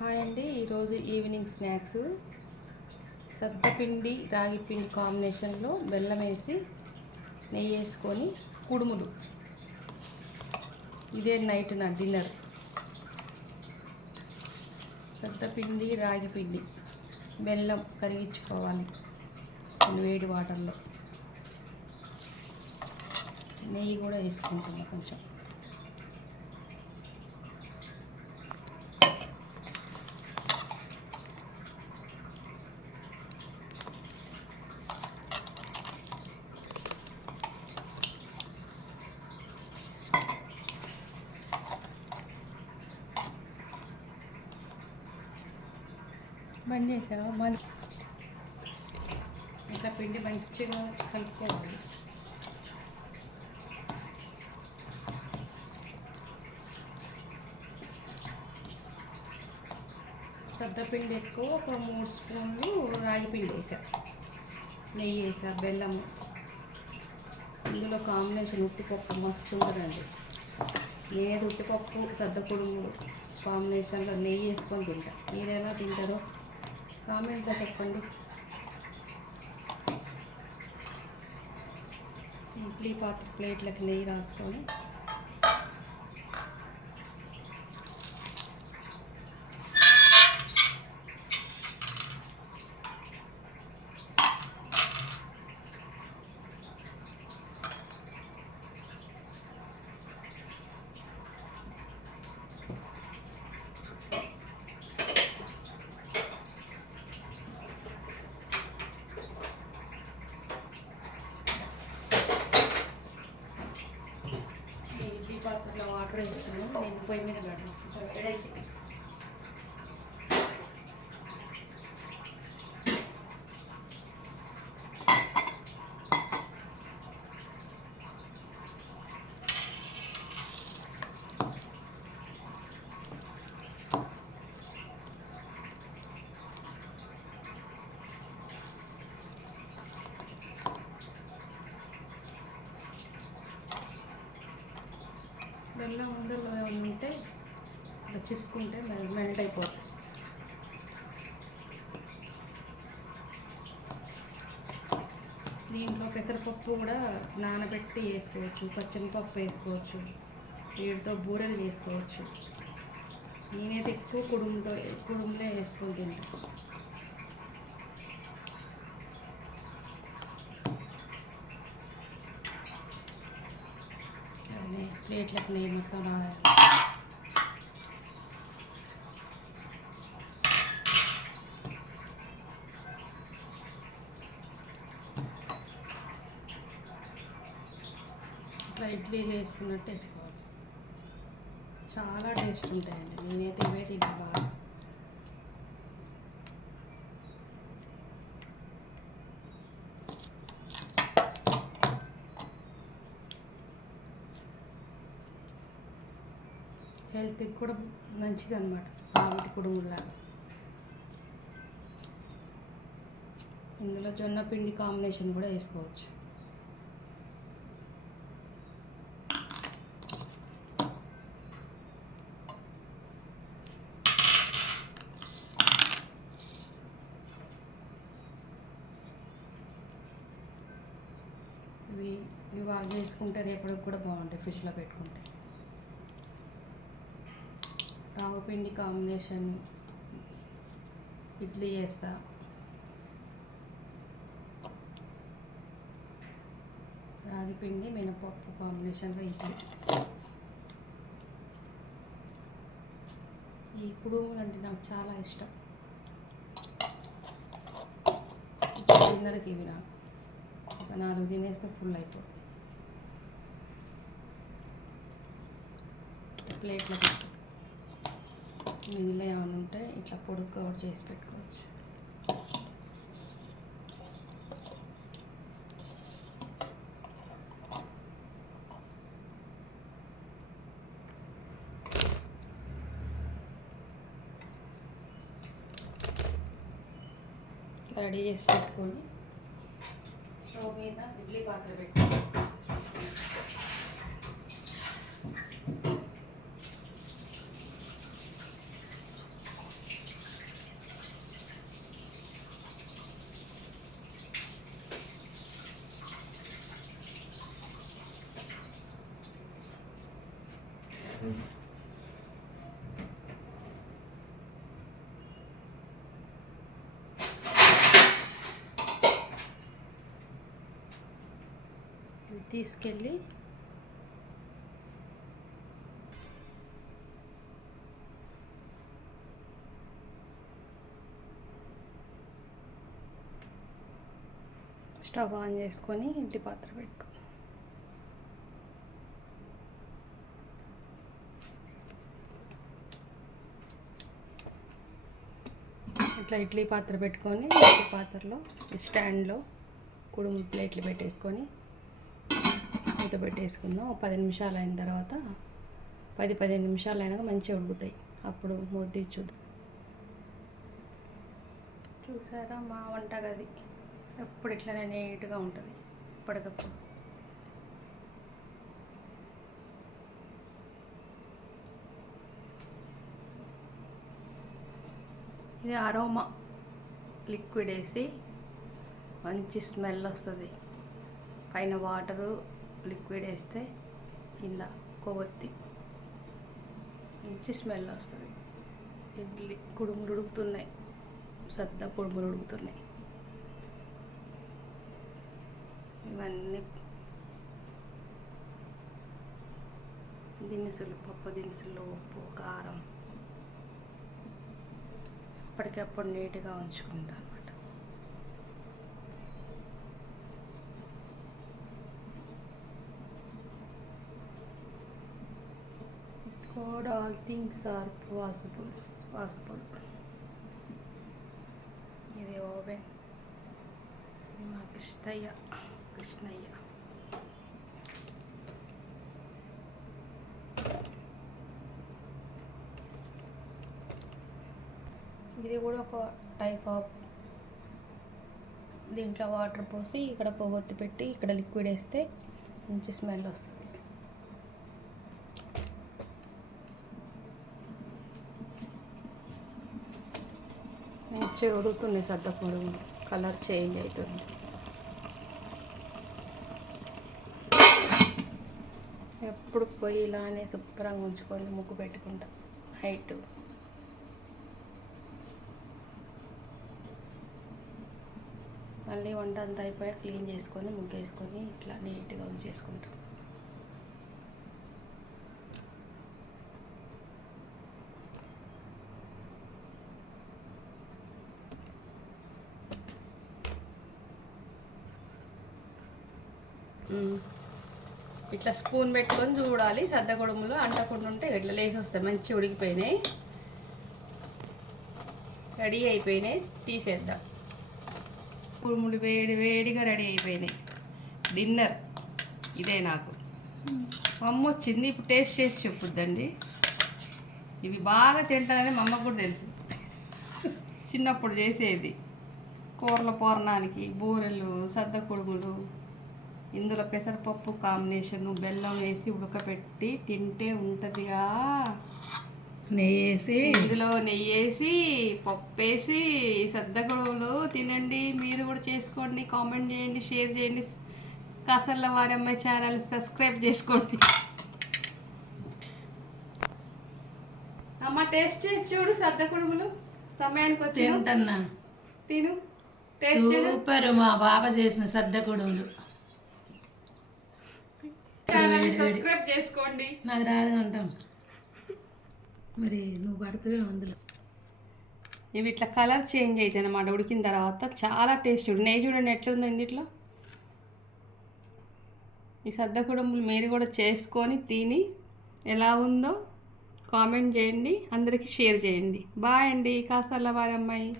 Hi అండి. ఈరోజు evening snacks సద్దపిండి రాగిపిండి కాంబినేషన్లో బెల్లం వేసి నెయ్యి వేసుకొని కుడుములు. ఇదే నైట్ నా డిన్నర్. సద్దపిండి రాగిపిండి బెల్లం కరిగించుకోవాలి వేడి వాటర్లో. నెయ్యి కూడా వేసుకుంటున్నా కొంచెం. బంద్ చేసావా? మళ్ళీ ఇట్లా పిండి మంచిగా కలుపుకోవాలి. సద్దపిండి ఎక్కువ ఒక 3 స్పూన్లు రాగిపిండి వేసా, నెయ్యి వేసా, బెల్లం. ఇందులో కాంబినేషన్ ఉట్టిపప్పు మస్తు ఉంటుందండి. నేనేది ఉట్టిపప్పు సద్ద కుడుములు కాంబినేషన్లో నెయ్యి వేసుకొని తింటా. మీరు ఎలా తింటారో కామెంట్లో చెప్పండి. ఇడ్లీ పాత్ర ప్లేట్లకు నెయ్యి రాసుకొని పాత్రలో వాటర్ వేస్తున్నాను. నేను పొయ్యి మీద పెడతాను. బెల్లం ఉండలో ఏమైనా ఉంటే ఇట్లా చిప్పుకుంటే మెల్ట్ అయిపోతుంది. దీంట్లో పెసరపప్పు కూడా నానబెట్టి వేసుకోవచ్చు, పచ్చనిపప్పు వేసుకోవచ్చు, వీటితో బూరెలు చేసుకోవచ్చు. నేనైతే ఎక్కువ కుడుములే వేసుకొని తింటాను. ప్లేట్లకు నెయ్యి మొత్తం రావాలి. ఇట్లా ఇడ్లీలు వేసుకున్నట్టు వేసుకోవాలి. చాలా టేస్ట్ ఉంటాయండి. నేనైతే ఇవే తింటా బాగా. హెల్త్కి కూడా మంచిది అన్నమాట. ఆవిటి కుడుములాగా. ఇందులో జొన్న పిండి కాంబినేషన్ కూడా వేసుకోవచ్చు. ఇవి వాళ్ళు చేసుకుంటే రేపటికి కూడా బాగుంటాయి ఫ్రిడ్జ్లో పెట్టుకుంటే. రాగు పిండి కాంబినేషన్ ఇడ్లీ చేస్తా. రాగి పిండి మినపప్పు కాంబినేషన్లో ఇడ్లీ. ఈ కుడుములు అంటే నాకు చాలా ఇష్టం. డిన్నర్కి ఇవి నాకు ఒక 4 తినేస్తే ఫుల్ అయిపోతుంది. ప్లేట్లో మిగిలిన ఏమైనా ఉంటే ఇట్లా పొడుగు కవర్ చేసి పెట్టుకోవచ్చు. రెడీ చేసి పెట్టుకొని స్టవ్ మీద ఇడ్లీ పాత్ర పెట్టుకోవాలి. తీసుకెళ్ళి స్టవ్ ఆన్ చేసుకొని ఇడ్లీ పాత్ర పెట్టుకో. ఇట్లా ఇడ్లీ పాత్ర పెట్టుకొని ఇడ్లీ పాత్రలో స్టాండ్లో కుడుము ప్లేట్లు పెట్టేసుకొని మూత పెట్టేసుకుందాం. 10 నిమిషాలు అయిన తర్వాత 10-15 నిమిషాలు అయినాక మంచిగా ఉడుకుతాయి. అప్పుడు మూత చూద్దాం. చూసారా మా వంటగది ఎప్పుడు ఇట్లనే నీట్గా ఉంటుంది ఎప్పటికప్పుడు. ఇది అరోమా లిక్విడ్ వేసి మంచి స్మెల్ వస్తుంది. పైన వాటరు లిక్విడ్ వేస్తే కింద కొవ్వొత్తి మంచి స్మెల్ వస్తుంది. ఇడ్లీ కుడుములు ఉడుకుతున్నాయి, సద్ద కుడుములు ఉడుకుతున్నాయి. ఇవన్నీ దినుసులు, పప్పు దినుసులు, ఉప్పు, కారం ఎప్పటికప్పుడు నీట్గా ఉంచుకుంటా అన్నమాట. God, all things are possible. ఇది ఓవెన్ మా కృష్ణయ్య. ఇది కూడా ఒక టైప్ ఆఫ్, దీంట్లో వాటర్ పోసి ఇక్కడ కొవ్వొత్తి పెట్టి ఇక్కడ లిక్విడ్ వేస్తే మంచి స్మెల్ వస్తుంది. మంచిగా ఉడుకుతున్నాయి సద్దపొడి, కలర్ చేంజ్ అవుతుంది. ఎప్పుడు పోయి ఇలానే శుభ్రంగా ఉంచుకొని ముగ్గు పెట్టుకుంటా హైట్. మళ్ళీ వంట అంతా అయిపోయాక క్లీన్ చేసుకొని ముగ్గేసుకొని ఇట్లా నీట్గా ఉంచేసుకుంటాం. ఇట్లా స్పూన్ పెట్టుకొని చూడాలి, సద్దగుడుములు అంటకుండా ఉంటే ఇట్లా లేసి వస్తాయి. మంచిగా ఉడికిపోయినాయి, రెడీ అయిపోయినాయి, తీసేద్దాం. కుడుములు వేడిగా రెడీ అయిపోయినాయి. డిన్నర్ ఇదే. నాకు మా అమ్మ వచ్చింది, ఇప్పుడు టేస్ట్ చేసి చెప్పుద్దండి. ఇవి బాగా తింటానని మా అమ్మకు కూడా తెలుసు. చిన్నప్పుడు చేసేది కూరల పూర్ణానికి బూరెలు, సద్ద కుడుములు. ఇందులో పెసరపప్పు కాంబినేషను, బెల్లం వేసి ఉడకపెట్టి తింటే ఉంటుందిగా. నెయ్యేసి, ఇందులో నెయ్యేసి, పప్పు వేసి సద్దగుడుములు తినండి. మీరు కూడా చేసుకోండి, కామెంట్ చేయండి, షేర్ చేయండి. కాసర్ల వారమ్మ ఛానల్ సబ్స్క్రైబ్ చేసుకోండి. అమ్మ టేస్ట్ చేసి చూడు సద్దగుడుములు. సమయానికి వచ్చి తింటన్నా, తిను. సూపర్. మా బాబా చేసిన సద్దగుడుములు. సబ్స్క్రైబ్ చేసుకోండి. నాకు రాదు అంటాం, మరి నువ్వు పడుతుంది అందులో. ఇవి ఇట్లా కలర్ చేంజ్ అవుతాయి అన్నమాట ఉడికిన తర్వాత. చాలా టేస్ట్. నెయ్యి చూడండి ఎట్లుందో ఇందులో. ఈ సద్దకుడుములు మీరు కూడా చేసుకొని తిని ఎలా ఉందో కామెంట్ చేయండి, అందరికీ షేర్ చేయండి. బాయ్ అండి. కాసర్ల వారమ్మాయి.